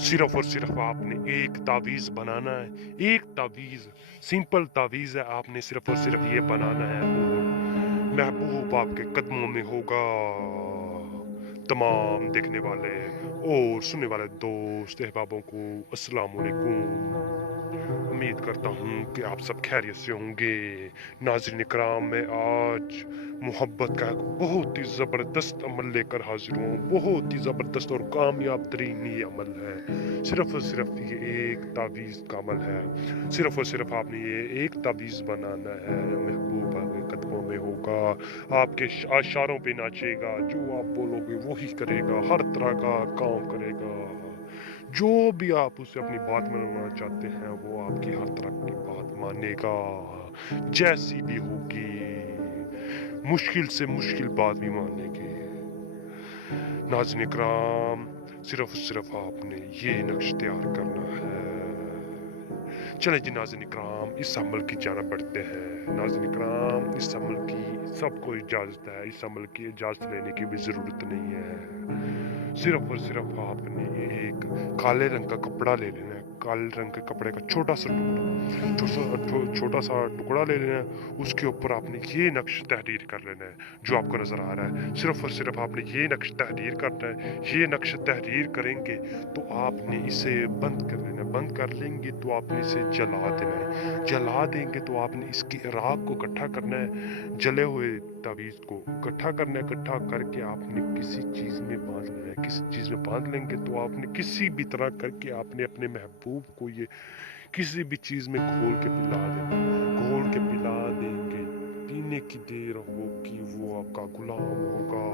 सिर्फ और सिर्फ आपने एक तावीज़ बनाना है, एक तावीज़, सिंपल तावीज़ है, आपने सिर्फ और सिर्फ ये बनाना है और महबूब आपके कदमों में होगा। तमाम देखने वाले और सुनने वाले दोस्त अहबाबों को अस्सलाम वालेकुम। उम्मीद करता हूँ कि आप सब खैरियत से होंगे। नाज़रीन इकराम, मैं आज मोहब्बत का एक बहुत ही ज़बरदस्त अमल लेकर हाजिर हूँ। बहुत ही ज़बरदस्त और कामयाब तरीन ये अमल है। सिर्फ और सिर्फ ये एक तावीज़ का अमल है। सिर्फ और सिर्फ आपने ये एक तावीज़ बनाना है, महबूब आपके कदमों में होगा, आपके इशारों पे नाचेगा, जो आप बोलोगे वही करेगा, हर तरह का काम करेगा। जो भी आप उससे अपनी बात मनवाना चाहते हैं वो आपकी हर तरह की बात मानेगा, जैसी भी होगी, मुश्किल से मुश्किल बात भी मानेगी। नाज़रीन इकराम, सिर्फ आपने ये नक्श तैयार करना है। चले जी नाज़रीन इकराम, इस अमल की जाना बढ़ते हैं। नाज़रीन इकराम, इस अमल की सबको इजाज़त है, इस अमल की इजाज़त लेने की भी ज़रूरत नहीं है। सिर्फ और सिर्फ आपने एक काले रंग का कपड़ा ले लेना है, काले रंग के कपड़े का छोटा सा टुकड़ा, छोटा सा टुकड़ा ले लेना है। उसके ऊपर आपने ये नक्श तहरीर कर लेना है जो आपको नज़र आ रहा है। सिर्फ और सिर्फ आपने ये नक्श तहरीर करना है। ये नक्श तहरीर करेंगे तो आपने इसे बंद कर लेना है। बंद कर लेंगे तो आपने इसे जला देना है। जला देंगे तो आपने इसकी राख को इकट्ठा करना है, जले हुए तावीज़ को इकट्ठा करना है। इकट्ठा करके आपने किसी चीज़ में बांध लेना है। किसी चीज़ में बांध लेंगे तो आपने किसी भी तरह करके आपने अपने महबूब को ये किसी भी चीज़ में घोल के पिला देना है। घोल के पिला देंगे, पीने की देर होगी, वो आपका गुलाम होगा।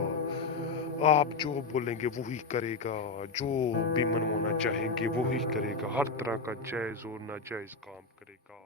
आप जो बोलेंगे वही करेगा, जो भी मनवाना चाहेंगे वही करेगा, हर तरह का जायज़ और नाजायज़ काम करेगा।